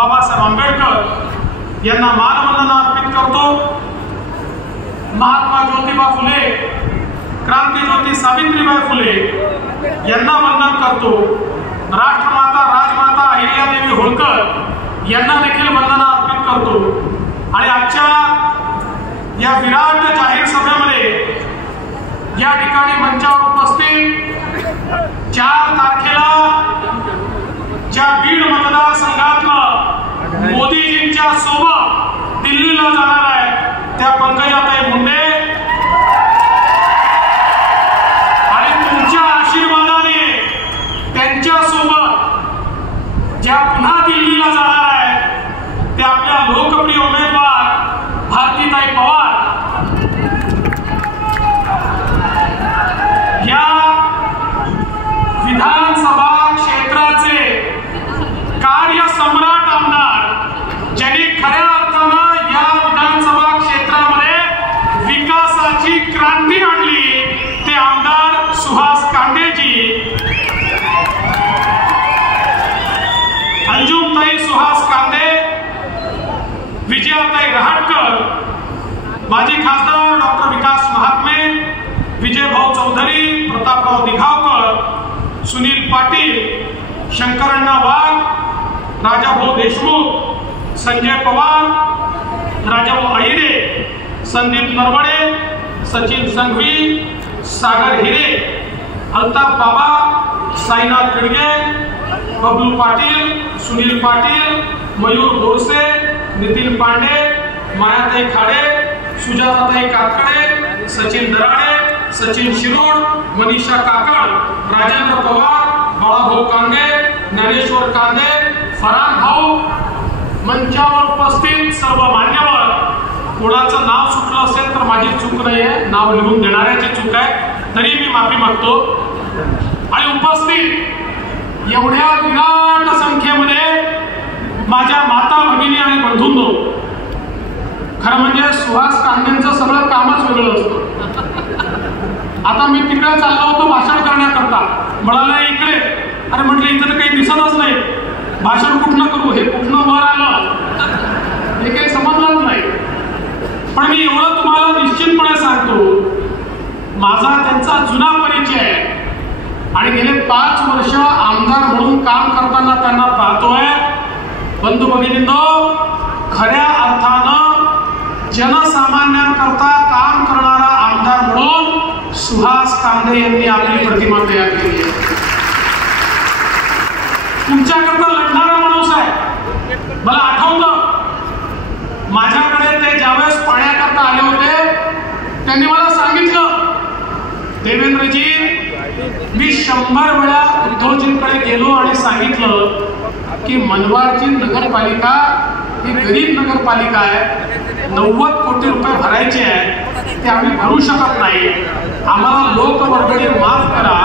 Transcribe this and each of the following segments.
बाबासाहेब आंबेडकर यांना मानवंदना अर्पित करतो। महात्मा ज्योतिबा फुले, क्रांतीज्योती सावित्रीबाई फुले यांना वंदन करतो। राष्ट्रमाता राजमाता अहिल्यादेवी होळकर यांना देखील वंदना अर्पित करतो। आणि आजच्या या विराट जाहीर सभेमध्ये या ठिकाणी मंचावर उपस्थित 4 तारखेला ज्या बीड मतदारसंघातनं मोदीजींच्या सोबत दिल्लीला जाणार आहे त्या पंकजाताई मुंडे आणि तुमच्या आशीर्वादाने त्यांच्या सोबत ज्या पुन्हा दिल्लीला जाणार आहे त्या आपल्या लोकप्रिय उमेदवार भारतीताई पवार या विधानसभा क्षेत्राचे कार्य सम्राट आमदार ज्यांनी खऱ्या अर्थानं या विधानसभा क्षेत्रामध्ये विकासाची क्रांती आणली ते आमदार सुहास कांदेजी, अंजुमताई सुहास कांदे, विजयाताई रहाटकर, माजी खासदार डॉक्टर विकास महात्मे, विजयभाऊ चौधरी, प्रतापराव दिघावकर, सुनील पाटील, शंकरण्णा वाघ, राजाभाऊ देशमुख, संजय पवार, राजाभाऊ अहिरे, संदीप नरवडे, सचिन संघवी, सागर हिरे, अल्ताफ बाबा, साईनाथ गिडगे, बबलू पाटील, सुनील पाटील, मयूर बोरसे, नितीन पांडे, मायाताई खाडे, सुजाताताई काकडे, सचिन दराडे, सचिन शिरोड, मनीषा काकड, राजेंद्र पवार, बाळाभाऊ कांदे, ज्ञानेश्वर कांदे, फरान भाऊ, मंचावर उपस्थित सर्व मान्यवर, कोणाचं नाव सुटलं असेल तर माझी चूक नाहीये, नाव लिहून देणाऱ्याची चूक आहे, तरी मी माफी मागतो। आणि उपस्थित एवढ्या विराट संख्येमध्ये माझ्या माता भगिनी आणि बंधूंनो, खरं म्हणजे सुहास कांदेंचं सगळं कामच वेगळं असतं। आता मी तिकडे चाललो होतो भाषण करण्याकरता, म्हणाले इकडे, अरे म्हटलं इथं तर काही दिसतच नाही, भाषण कुठनं करू, हे कुठनं वर आलं हे काही समजलंच नाही। पण मी एवढं तुम्हाला निश्चितपणे सांगतो, माझा त्यांचा जुना परिचय आहे आणि गेले 5 वर्ष आमदार म्हणून काम करताना त्यांना पाहतोय। बंधू भगिनींनो, खऱ्या अर्थानं जनसामान्यांकरता काम करणारा आमदार म्हणून सुहास कांदे यांनी आपली प्रतिमा तयार केली आहे। तुमच्याकरता लढणारा माणूस आहे। मला आठवतं माझ्याकडे ते ज्यावेळेस पाण्याकरता आले होते त्यांनी मला सांगितलं, देवेंद्रजी मी 100 वेळा उद्धवजींकडे गेलो आणि सांगितलं की मनमाडची नगरपालिका ही गरीब नगरपालिका आहे, 90 कोटी रुपये भरायचे आहे, ते आम्ही भरू शकत नाही, आम्हाला लोकवर्गणी माफ करा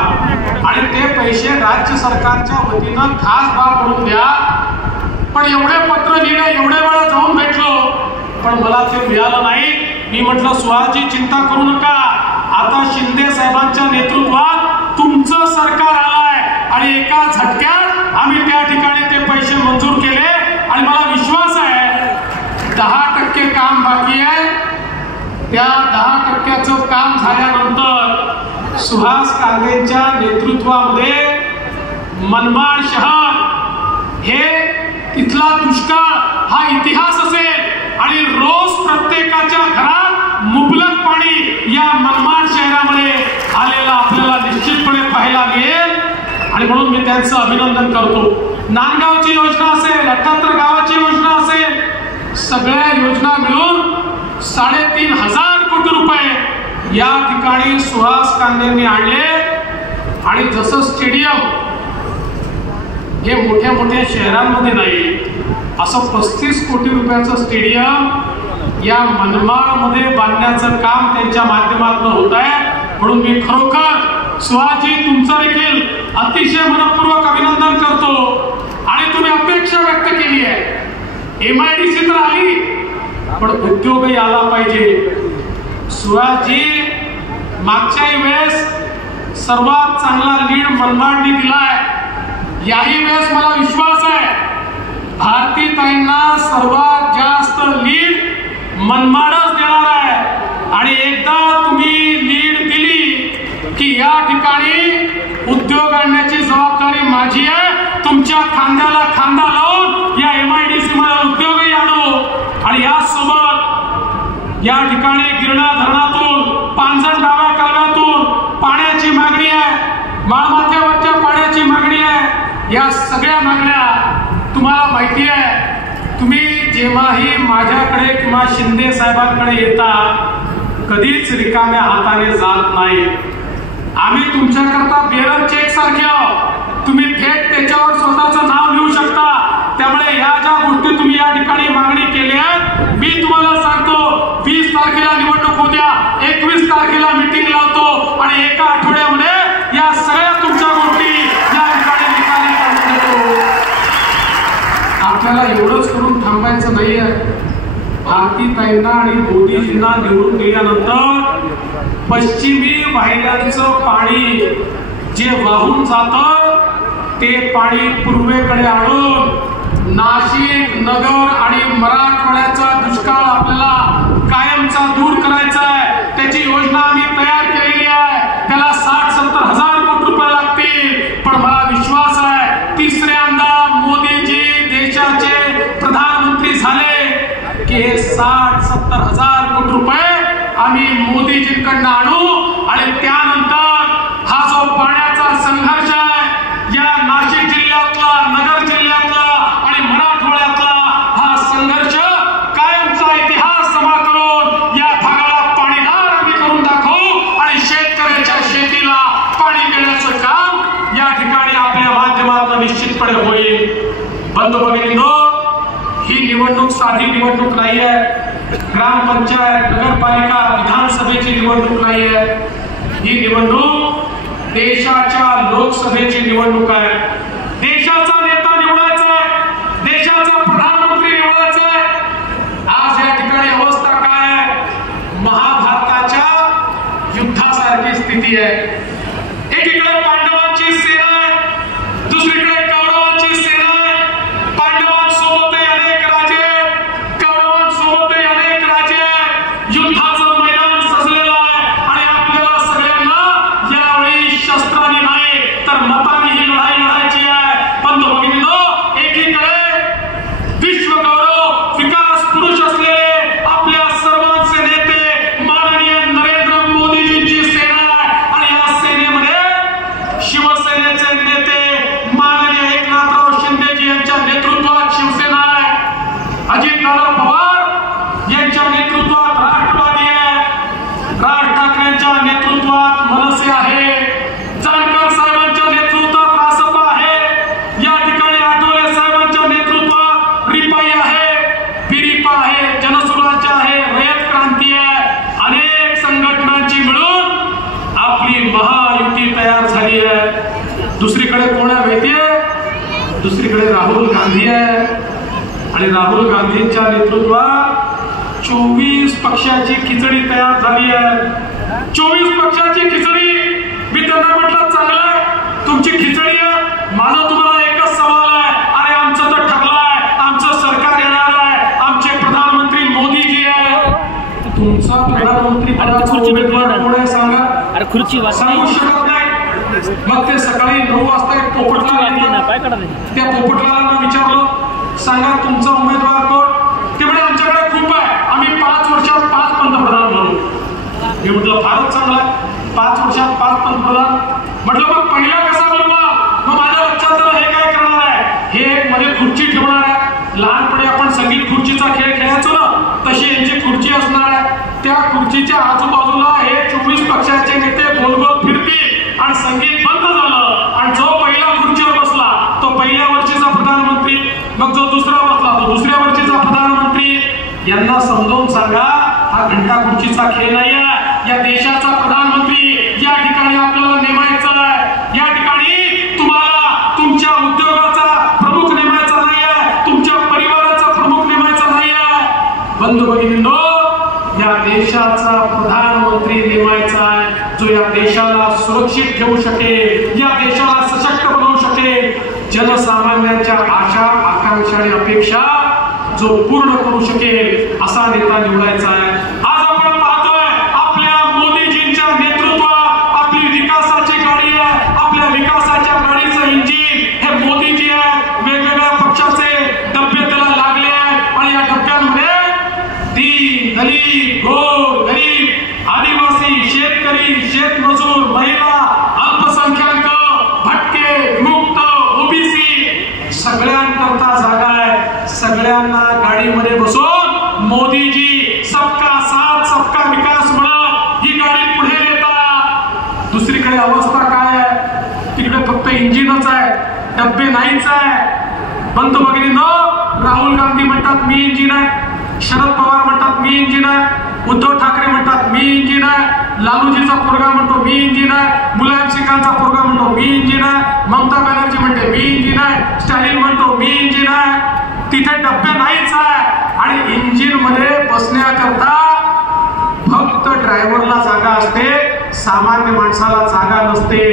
आणि ते पैसे राज्य सरकारच्या वतीनं खास बाब म्हणून द्या। पण एवढे पत्र लिहिले, एवढे वेळा जाऊन भेटलो, पण मला ते मिळालं नाही। मी म्हटलं सुहासजी चिंता करू नका, आता शिंदे साहेबांच्या नेतृत्वात तुमचं सरकार आलंय आणि एका झटक्यात आम्ही त्या ठिकाणी ते पैसे मंजूर केले आणि मला विश्वास आहे 10% काम बाकी आहे, त्या 10%चं काम झाल्यानंतर सुहास कांदेंच्या नेतृत्वामध्ये मनमाड शहर हे तिथला दुष्काळ हा इतिहास असेल आणि रोज प्रत्येकाच्या घरात मुबलक पाणी या मनमाड शहरामध्ये आलेला आपल्याला निश्चितपणे पाहायला मिळेल। आणि म्हणून मी त्यांचं अभिनंदन करतो। नांदगावची योजना असेल, 78 गावाची योजना असेल, सगळ्या योजना मिळून 3500 कोटी रुपये या ठिकाणी सुहास कांदेंनी आणले। आणि जसं स्टेडियम हे मोठ्या मोठ्या शहरांमध्ये नाही, असं 35 कोटी रुपयाचं स्टेडियम या मनमाडमध्ये बांधण्याचं काम त्यांच्या माध्यमातून होत आहे। म्हणून मी खरोखर सुहासजी तुमचं देखील अतिशय मनपूर्वक अभिनंदन करतो। आणि तुम्ही अपेक्षा व्यक्त केली आहे, MIDC तर आली पण उद्योगही आला पाहिजे। सुहासजी मागच्याही वेळेस सर्वात चांगला लीड मनमाडने दिलाय, याही वेळेस मला विश्वास आहे भारतीताईंना सर्वात जास्त लीड मनमाडच देणार आहे आणि एकदा तुम्ही लीड दिली की या ठिकाणी उद्योग आणण्याची जबाबदारी माझी आहे। तुमच्या खांद्याला खांदा लावून या MIDC मध्ये उद्योगही आणू आणि यासोबत या ठिकाणी गिरणा धरणातून पांजण डाव्या कालव्यातून पाण्याची मागणी आहे, माळमाथ्यावरच्या पाण्याची मागणी आहे। या सगळ्या मागण्या तुम्हाला माहिती आहे। तुम्ही जेव्हाही माझ्याकडे किंवा शिंदे साहेबांकडे येता कधीच रिकाम्या हाताने जात नाही। आम्ही तुमच्याकरता बेरर चेक सारखे आहोत, तुम्ही थेट त्याच्यावर स्वतःचं नाव लिहू शकता। त्यामुळे या ज्या गोष्टी तुम्ही या ठिकाणी मागणी केल्या मी तुम्हाला सांगतो 20 तारखेला निवडणूक होत्या, 21 तारखेला मीटिंग लावतो आणि एका आठवड्यामध्ये या सगळ्या तुमच्या गोष्टी या ठिकाणी निकाली काढून देतो। आपल्याला एवढंच करून थांबायचं नाहीये। भारतीताईंना आणि मोदीजींना निवडून दिल्यानंतर पश्चिमी वाहिन्यांचं पाणी जे वाहून जातं ते पाणी पूर्वेकडे आणून नाशिक, नगर आणि मराठवाड्याचा दुष्काळ आपल्याला कायमचा दूर करायचा आहे। त्याची योजना आम्ही तयार केलेली आहे। त्याला 60-70 हजार कोटी रुपये लागतील, पण मला विश्वास आहे तिसऱ्यांदा मोदीजी देशाचे प्रधानमंत्री झाले की 60-70 हजार कोटी रुपये आम्ही मोदीजींकडून आणू आणि त्यानंतर हा जो पाण्याचा संघर्ष आहे या नाशिक जिल्ह्यातला, नगर जिल्ह्यातला आणि मराठवाड्यातला हा संघर्ष कायमचा इतिहास जमा करून या भागाला पाणीदार आम्ही करून दाखवू आणि शेतकऱ्याच्या शेतीला पाणी देण्याचं काम या ठिकाणी आपल्या माध्यमातून निश्चितपणे होईल। बंधू भगिनींनो, ही निवडणूक साधी निवडणूक नाही आहे। ग्रामपंचायत, नगरपालिका, विधानसभेची निवडणूक नाही आहे। ही निवडणूक देशाच्या लोकसभेची निवडणूक आहे। देशाचा नेता निवडायचा आहे, देशाचा प्रधानमंत्री निवडायचा आहे। आज या ठिकाणी अवस्था काय आहे? महाभारताच्या युद्धासारखी स्थिती आहे। एकीकडे पांडवांची सेना आहे, दुसरीकडे कौरवांची सेना आहे। पांडवांसोबतही अनेक राजे, कौरवांसोबतही अनेक राजे, युद्धाचं मैदान सजलेलं आहे आणि आपल्याला सगळ्यांना यावेळी शस्त्राने नाही तर मताने ही लढाई लढायची आहे। बंधू भगिनींनो, एकीकडे विश्वगौरव विकास पुरुष असलेले आपल्या सर्वांचे नेते माननीय नरेंद्र मोदीजींची सेना आहे आणि या सेनेमध्ये शिवसेनेचे नेते माननीय एकनाथराव शिंदेजी यांच्या नेतृत्वात शिवसेना आहे, अजितदादा पवार यांच्या नेतृत्वात राष्ट्रवादी आहे, राज ठाकरेंच्या नेतृत्वात मनसे आहे, जानकर साहेबांच्या नेतृत्वात रासप आहे, या ठिकाणी आठवले साहेबांच्या नेतृत्वात रिपाई आहे, पिरिपा आहे, जनसुराज्य आहे, रयत क्रांती आहे। अनेक संघटनांची मिळून आपली महायुती तयार झाली आहे। दुसरीकडे कोण आहे माहितीये? दुसरीकडे राहुल गांधी आहे आणि राहुल गांधींच्या नेतृत्वात 24 पक्षाची खिचडी तयार झाली आहे। 24 पक्षाची खिचडी। मी त्यांना म्हटलं चांगलं आहे, तुमची खिचडी आहे, माझा तुम्हाला एकच सवाल आहे, अरे आमचं तर ठरलं आहे, आमचं सरकार येणार आहे, आमचे प्रधानमंत्री मोदीजी आहे। तुमचा प्रधानमंत्री पदाचा उमेदवार कोण आहे सांगा? अरे खुर्ची सांगू शकत नाही। मग ते सकाळी 9 वाजता एक पोपटलाल, त्या पोपटलालांना विचारलं सांगा तुमचा उमेदवार कोण? ते म्हणे आमच्याकडे खूप आहे, आम्ही 5 वर्षात 5 पंतप्रधान बनवू। मी म्हटलं फारच चांगला आहे, 5 वर्षात 5 पंतप्रधान। म्हटलं मग पहिला कसा बनवा? मग माझ्या लक्षात आलं हे काय करणार आहे, हे एक मध्ये खुर्ची ठेवणार आहे। लहानपणी आपण संगीत खुर्चीचा खेळ खेळायचो ना, तशी यांची खुर्ची असणार आहे। त्या खुर्चीच्या आजूबाजूला हे 24 पक्षाचे नेते गोल गोल फिरतील आणि संगीत बंद झालं आणि जो पहिला खुर्चीवर बसला तो पहिल्या वर्षीचा प्रधानमंत्री, मग जो दुसरा बसला तो दुसऱ्या वर्षीचा प्रधानमंत्री। यांना समजावून सांगा हा घंटा खुर्चीचा खेळ नाही आहे। या देशाचा प्रधानमंत्री या ठिकाणी आपल्याला नेमायचा आहे। या ठिकाणी तुम्हाला तुमच्या उद्योगाचा प्रमुख नेमायचा नाही आहे, तुमच्या परिवाराचा प्रमुख नेमायचा नाही आहे। बंधू भगिनींनो, या देशाचा प्रधानमंत्री नेमायचा आहे जो या देशाला सुरक्षित ठेवू शकेल, या देशाला सशक्त बनवू शकेल, जनसामान्यांच्या आशा आकांक्षा आणि अपेक्षा जो पूर्ण करू शकेल असा नेता निवडायचा आहे. आज आपण पाहतोय आपल्या मोदीजींच्या नेतृत्वात आपली विकासाची गाडी आहे. आपल्या विकासाच्या गाडीचं इंजिन हे मोदीजी आहे. वेगवेगळ्या पक्षाचे डब्बे त्याला लागले आहेत आणि या डब्यांमध्ये दीन दलित गोर गरीब आदिवासी शेतकरी शेतमजूर महिला अल्पसंख्याक भटके विमुक्त ओबीसी सगळ्यांकरता जागा आहे. सगळ्यांना गाडीमध्ये बसून मोदीजी सबका साथ सबका विकास म्हणत ही गाडी पुढे नेतात. दुसरीकडे अवस्था काय आहे? तिकडे फक्त इंजिनच आहे, डब्बे नाहीच आहे. बंधू भगिनींनो, राहुल गांधी म्हणतात मी इंजिन आहे, शरद पवार म्हणतात मी इंजिन आहे, उद्धव ठाकरे म्हणतात मी इंजिन आहे, लालूजीचा पोरगा म्हणतो मी इंजिन आहे, मुलायम सिंगांचा पोरगा म्हणतो मी इंजिन आहे, ममता बॅनर्जी म्हणते मी इंजिन आहे, स्टॅलिन म्हणतो मी इंजिन आहे. तिथे डब्बे नाहीच आहे आणि इंजिन मध्ये बसण्याकरता फक्त ड्रायव्हरला जागा असते, सामान्य माणसाला जागा नसते.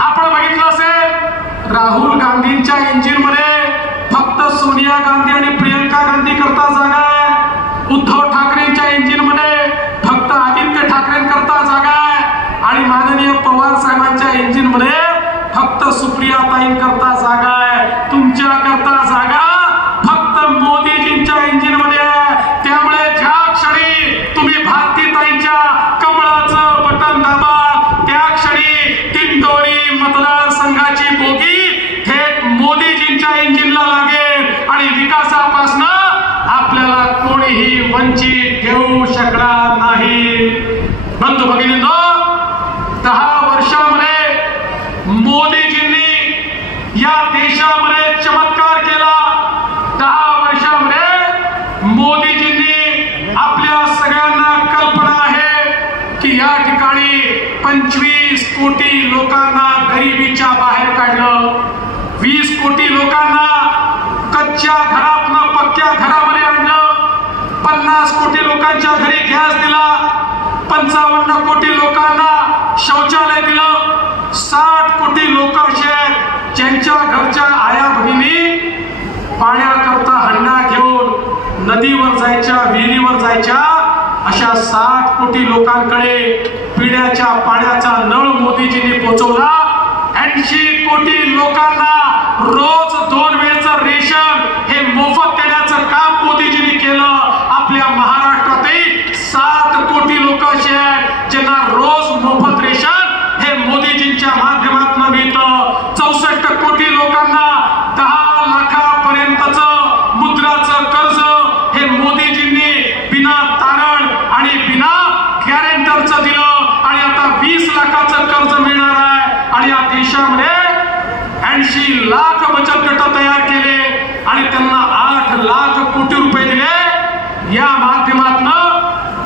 आपण बघितलं असेल राहुल गांधींच्या इंजिन मध्ये फक्त सोनिया गांधी आणि प्रियंका गांधी करता जागा आहे. उद्धव ठाकरेंच्या इंजिन मध्ये फक्त आदित्य ठाकरेंकरता जागा आहे आणि माननीय पवार साहेबांच्या इंजिन मध्ये फक्त सुप्रियाताईंकरता जागा आहे. तुमच्या करता जागा फक्त मोदीजींच्या इंजिन मध्ये आहे. त्यामुळे ज्या क्षणी तुम्ही भारतीताईंच्या कमळाचं बटन दाबाल त्या क्षणी दिंडोरी मतदारसंघाची बोगी थेट मोदीजींच्या इंजिनला लागेल आणि विकासापासून आपल्याला कोणीही वंचित ठेवू शकणार नाही. बंधू भगिनींनो, 10 वर्षामध्ये मोदीजींनी या देशामध्ये चमत्कार केला. 10 वर्षामध्ये मोदीजींनी आपल्या सगळ्यांना कल्पना आहे की या ठिकाणी 25 कोटी लोकांना गरिबीच्या बाहेर काढलं, 20 कोटी लोकांना कच्च्या घरातनं पक्क्या घरामध्ये आणलं, 50 कोटी लोकांच्या घरी गॅस दिला, 55 कोटी लोकांना शौचालय दिलं, 60 कोटी लोक असे आहेत ज्यांच्या घरच्या आया भगिनी पाण्याकरता हंडा घेऊन नदीवर जायच्या विहिरीवर जायच्या. अशा 60 कोटी लोकांकडे पिण्याच्या पाण्याचा नळ मोदीजींनी पोहोचवला. 80 कोटी लोकांना रोज 2 वेळचं रेशन हे मोफत देण्याचं काम मोदीजींनी केलं. आपल्या महाराष्ट्रातही 7 कोटी लोक असे आहेत ज्यांना रोज मोफत रेशन हे मोदीजींच्या माध्यमातून मिळतं. 64 कोटी लोकांना 10 लाखापर्यंतचं मुद्राचं कर्ज हे मोदीजींनी बिना तारण आणि बिना गॅरेंटरचं दिलं आणि आता 20 लाखाचं कर्ज मिळणार आहे. आणि या देशामध्ये 80 लाख बचत गट तयार केले आणि त्यांना 8 लाख कोटी रुपये दिले. या माध्यमातून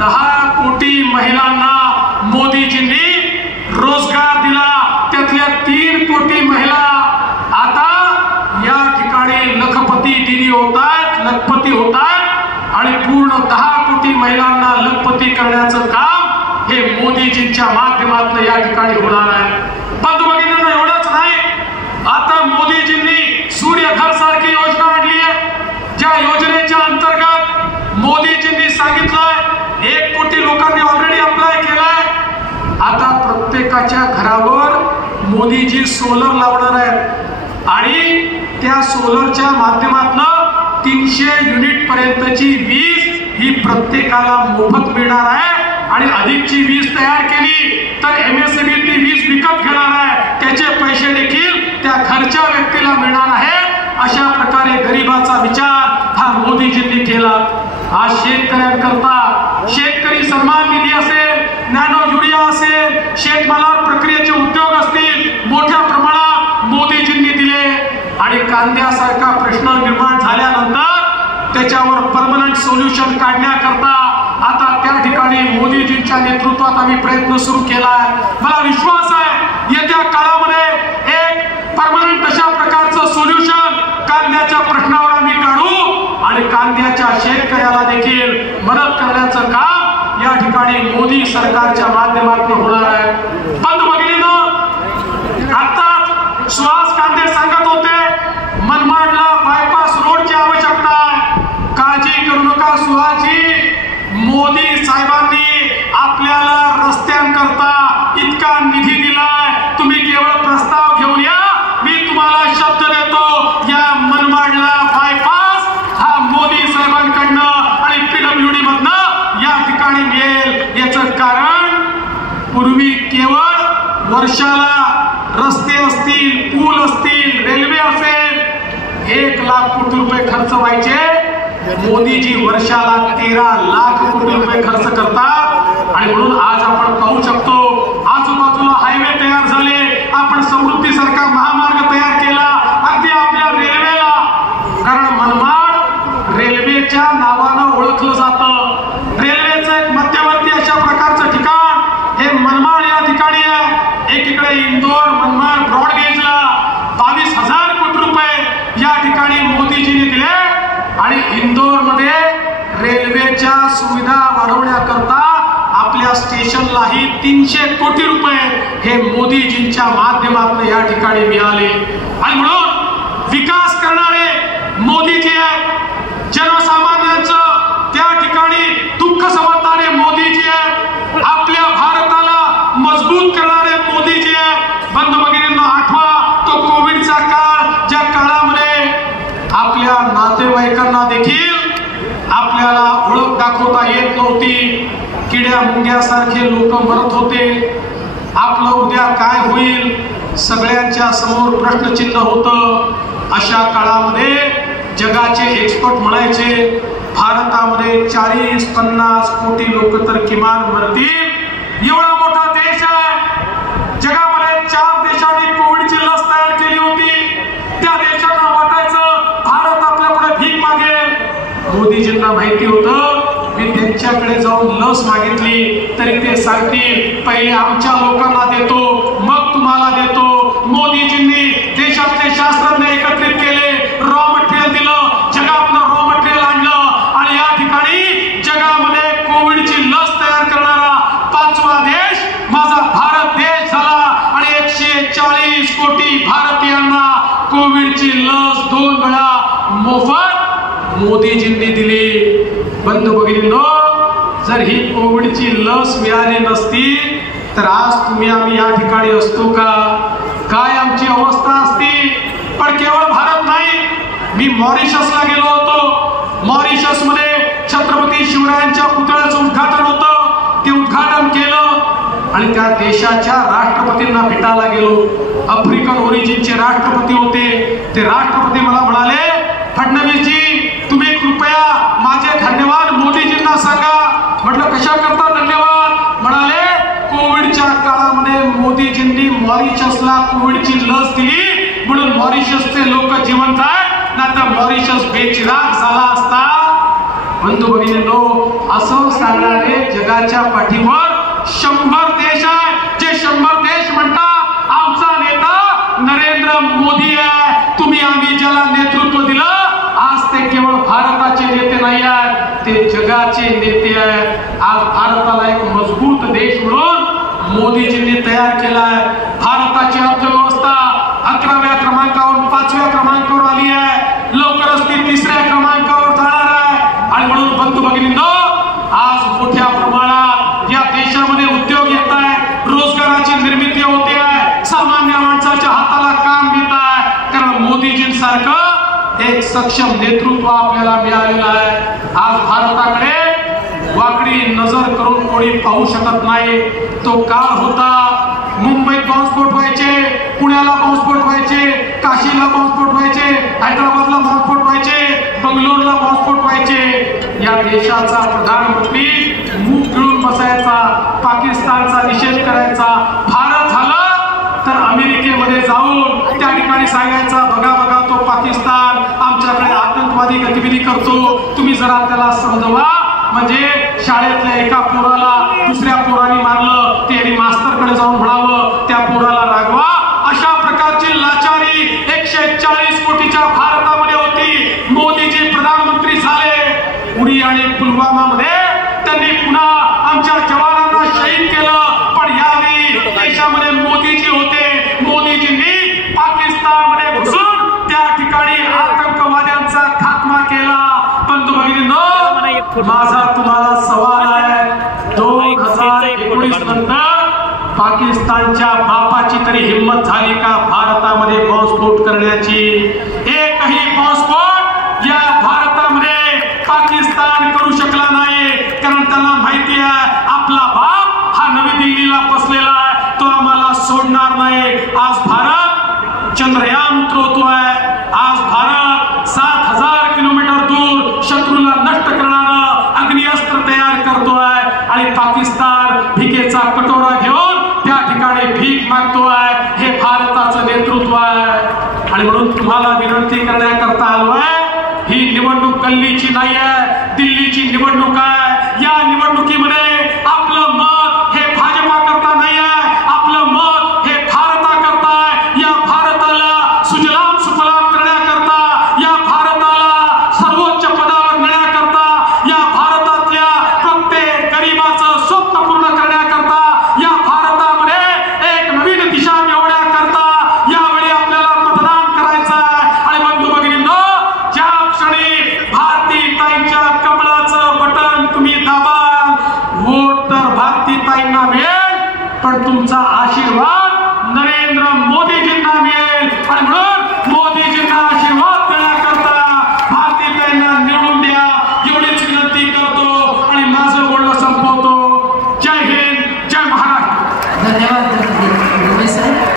10 कोटी महिलांना मोदीजींनी रोजगार दिला. त्यातल्या 3 कोटी महिला आता या ठिकाणी लखपती दिदी होत आहेत, लखपती होत आहेत आणि पूर्ण 10 कोटी महिलांना लखपती करण्याचं काम हे मोदीजींच्या माध्यमातून या ठिकाणी होणार आहे. बंधू भगिनींनो, एवढंच नाही, आता मोदीजींनी सूर्यघर सारखी योजना आणली आहे. ज्या योजनेच्या अंतर्गत मोदीजींनी सांगितलंय 1 कोटी लोकांनी ऑलरेडी अप्लाय केलाय. आता प्रत्येकाच्या घरावर मोदीजी सोलर लावणार आहेत आणि त्या सोलरच्या माध्यमातून 300 युनिट पर्यंतची वीज ही प्रत्येकाला मोफत मिळणार आहे. आणि अधिकची वीज तयार केली तर MSME ती वीज विकत घेणार आहे. त्याचे पैसे देखील त्या घरच्या व्यक्तीला मिळणार आहे. अशा प्रकारे गरिबाचा विचार हा मोदीजींनी केला. आज शेतकऱ्यांकरता शेतकरी सन्मान निधी असेल, नॅनो युरिया असेल, शेतमालावर प्रक्रियेचे उद्योग असतील, मोठ्या प्रमाणात मोदीजींनी दिले. आणि कांद्यासारखा प्रश्न निर्माण झाल्यानंतर त्याच्यावर परमनंट सोल्युशन काढण्याकरता आता त्या ठिकाणी मोदीजींच्या नेतृत्वात आम्ही प्रयत्न सुरू केला आहे. मला विश्वास आहे येत्या काळामध्ये एक परमनंट अशा प्रकारचं सोल्युशन कांद्याच्या प्रश्नावर आम्ही काढू आणि कांद्याच्या शेतकऱ्याला देखील मदत करण्याचं काम या ठिकाणी मोदी सरकारच्या माध्यमातून होणार आहे. बंधू भगिनींनो, आता सुहास कांदे सांगत होते मनमाडला बायपास बकासुराची मोदी साहेबांनी आपल्याला रस्त्यांकरता इतका निधी दिलाय, तुम्ही केवळ प्रस्ताव घेऊन या. मी तुम्हाला शब्द देतो, या मनमाडला बायपास हा मोदी साहेबांकडनं आणि PWD मधनं या ठिकाणी मिळेल. याचं कारण पूर्वी केवळ वर्षाला रस्ते असतील, पूल असतील, रेल्वे असेल 1 लाख कोटी रुपये खर्च व्हायचे. मोदीजी वर्षाला 13 लाख कोटी रुपये खर्च करतात. आणि म्हणून आज आपण पाहू शकतो आजूबाजूला हायवे तयार झाले, आपण समृद्धीसारखा महामार्ग तयार केला, अगदी आपल्या रेल्वेला. कारण मनमाड रेल्वेच्या नावानं ओळखलं जातं. रेल्वेचं एक मध्यवर्ती अशा प्रकारचं ठिकाण हे मनमाड या ठिकाणी आहे. एकीकडे इंदोर मनमाड ब्रॉडगेजला 22,000 कोटी रुपये या ठिकाणी मोदीजींनी दिले. आणि इंदोर मध्ये रेल्वेच्या सुविधा वाढवण्याकरता आपल्या स्टेशनलाही 300 कोटी रुपये हे मोदीजींच्या माध्यमातून या ठिकाणी मिळाले. आणि म्हणून विकास करणारे मोदीजी आहेत, जनसामान्यांचं त्या ठिकाणी दुःख समजणारे मोदीजी आहेत, आपल्या भारताला मजबूत करणारे मोदीजी आहेत. बंधू भगिनींनो, आठवा तो कोविडचा काळ, ज्या काळामध्ये आपल्या नातेवाईकांना देखील आपल्याला ओळख दाखवता येत नव्हती. किड्या मुंग्यासारखे लोक मरत होते. आपलं उद्या काय होईल सगळ्यांच्या समोर प्रश्नचिन्ह होतं. अशा काळामध्ये जगाचे एक्सपर्ट म्हणायचे भारतामध्ये 40-50 कोटी लोक तर किमान मरतील. एवढा मोठा देश आहे. जगामध्ये 4 देशांनी कोविडची लस तयार केली होती. त्या देशांना वाटायचं भारत आपल्याकडे भीक मागेल. मोदीजींना माहिती होतं मी त्यांच्याकडे जाऊन लस मागितली तरी ते सांगतील पहिले आमच्या लोकांना देतो मग तुम्हाला देतो. मोदीजींनी देशातले शास्त्रज्ञ एकत्रित केले, रॉ मटेरियल दिलं, जगातलं रॉ मटेरियल आणलं आणि या ठिकाणी जगामध्ये कोविडची लस तयार करणारा 5वा देश माझा भारत देश झाला. आणि 140 कोटी भारतीयांना कोविडची लस 2 वेळा मोफत मोदीजींनी दिली. बंधू भगिनींनो, जर ही कोविडची लस मिळाली नसती तर आज तुम्ही आम्ही या ठिकाणी असतो का? काय आमची अवस्था असती? पण केवळ भारत नाही, मी मॉरिशसला गेलो होतो. मॉरिशस मध्ये छत्रपती शिवरायांच्या पुतळ्याचं उद्घाटन होतं. ते उद्घाटन केलं आणि त्या देशाच्या राष्ट्रपतींना भेटायला गेलो. आफ्रिकन ओरिजिनचे राष्ट्रपती होते. ते राष्ट्रपती मला म्हणाले फडणवीसजी तुम्ही कृपया माझे धन्यवाद मोदीजींना सांगा. म्हटलं कशा करता धन्यवाद? म्हणाले कोविडच्या काळामध्ये मोदीजींनी मॉरिशसला कोविडची लस दिली म्हणून मॉरिशसचे लोक जिवंत आहेत, नाहीतर मॉरिशस बेचिराग झाला असता. बंधू भगिनींनो, असं सांगणारे जगाच्या पाठीवर 100 देश आहेत. जे 100 देश म्हणतात आमचा नेता नरेंद्र मोदी आहे. तुम्ही आम्ही ज्याला नेतृत्व दिलं आज ते केवळ भारताचे नेते नाही आहेत, ते जगाचे नेते आहेत. आज भारताला एक मजबूत देश म्हणून मोदीजींनी तयार केलाय. भारताची अर्थव्यवस्था 11व्या क्रमांकावरून 5व्या क्रमांकावर आली आहे. लवकरच ती 3ऱ्या क्रमांकावर जाणार आहे. आणि म्हणून बंधू भगिनींनो, आज मोठ्या प्रमाणात या देशामध्ये उद्योग येत आहेत, रोजगाराची निर्मिती होते आहे, सामान्य माणसाच्या हाताला काम मिळत आहे. कारण मोदीजींसारखं एक सक्षम नेतृत्व आपल्याला मिळालेलं आहे. आज भारताकडे वाकडी नजर करून कोणी पाहू शकत नाही. तो काळ होता मुंबईत बॉम्बस्फोट व्हायचे, पुण्याला बॉम्बस्फोट व्हायचे, काशीला बॉम्बस्फोट व्हायचे, हैदराबादला बॉम्बस्फोट व्हायचे, बंगलोरला बॉम्बस्फोट व्हायचे. या देशाचा प्रधानमंत्री मूग गिळून बसायचा, पाकिस्तानचा निषेध करायचा. भारत झालं तर अमेरिकेमध्ये जाऊन त्या ठिकाणी सांगायचा बघा बघा तो पाकिस्तान आमच्याकडे आतंकवादी गतिविधी करतो, तुम्ही जरा त्याला समजवा. म्हणजे शाळेतल्या एका पोराला दुसऱ्या पोराने मारलं, त्यांनी मास्तरकडे जाऊन म्हणावं त्या पोराला रागवा. अशा प्रकारची लाचारी 140 कोटीच्या भारतामध्ये होती. मोदीजी प्रधानमंत्री झाले, उरी आणि पुलवामा मध्ये त्यांनी पुन्हा आमच्या जवानांना शहीद केलं. पण यावेळी देशामध्ये मोदीजी होते. मोदीजींनी पाकिस्तानमध्ये घुसून त्या ठिकाणी आतंकवाद्यांचा खात्मा केला. बंधू भगिनींनो, माझा तुम्हाला सवाल आहे, 2019 नंतर पाकिस्तानच्या बापाची तरी हिम्मत झाली का भारतामध्ये बॉम्बस्फोट करण्याची? एकही बॉम्बस्फोट या भारतामध्ये पाकिस्तान करू शकला नाही, कारण त्याला माहिती आहे आपला बाप हा नवी दिल्लीला बसलेला आहे, तो आम्हाला सोडणार नाही. आज भारत चंद्रयान उतरवतोय, आज भारत 7000 किलोमीटर दूर शत्रूला नष्ट करणारं अग्निअस्त्र तयार करतोय आणि पाकिस्तान भिकेचा कटोरा घेऊन त्या ठिकाणी भीक मागतोय. हे भारताचं नेतृत्व आहे आणि म्हणून तुम्हाला विनंती करण्याकरता आलोय, ही निवडणूक गल्लीची नाही आहे.